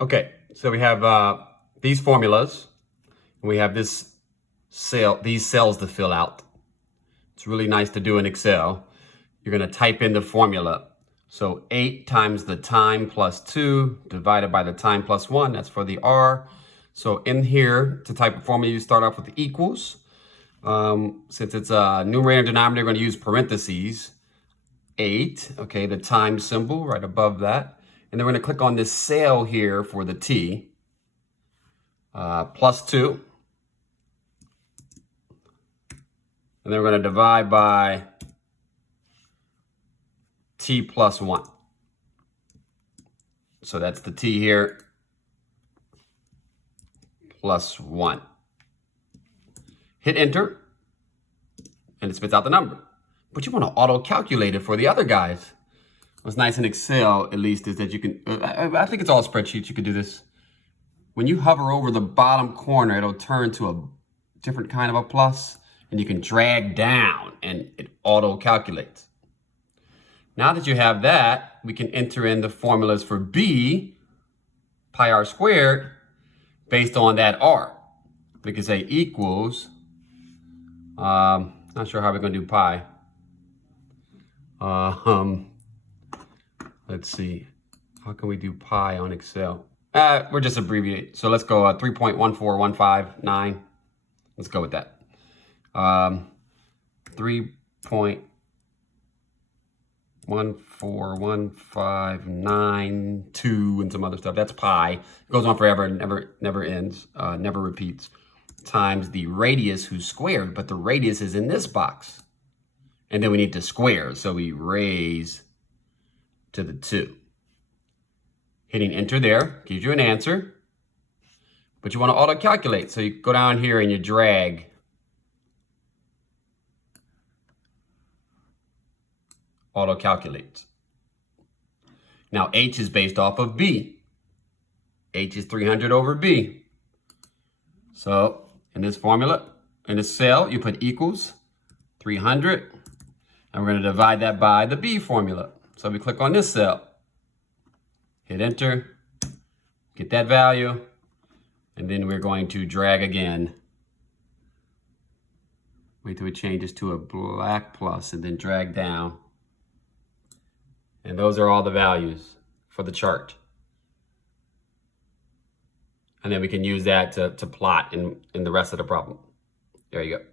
Okay, so we have these formulas, and we have these cells to fill out. It's really nice to do in Excel. You're going to type in the formula. So 8 times the time plus 2 divided by the time plus 1, that's for the R. So in here, to type a formula, you start off with the equals. Since it's a numerator and denominator, we're going to use parentheses. 8, okay, the time symbol right above that. And then we're going to click on this cell here for the T, plus 2. And then we're going to divide by T plus 1. So that's the T here, plus 1. Hit enter, and it spits out the number. But you want to auto-calculate it for the other guys. What's nice in Excel, at least, is that you can, I think it's all spreadsheets, you can do this. When you hover over the bottom corner, it'll turn to a different kind of a plus, and you can drag down, and it auto-calculates. Now that you have that, we can enter in the formulas for B, pi r squared, based on that R. We can say equals, not sure how we're going to do pi. Let's see. How can we do pi on Excel? We're just abbreviate. So let's go 3.14159. Let's go with that. 3.14159.2 and some other stuff. That's pi. It goes on forever and never ends, never repeats. Times the radius who's squared, but the radius is in this box. And then we need to square, so we raise to the 2. Hitting enter there gives you an answer, but you want to auto-calculate. So you go down here and you drag. Auto-calculate. Now H is based off of B. H is 300 over B. So in this formula, in this cell, you put equals 300, and we're going to divide that by the B formula. So we click on this cell, hit enter, get that value, and then we're going to drag again. Wait till it changes to a black plus, and then drag down. And those are all the values for the chart. And then we can use that to plot in the rest of the problem. There you go.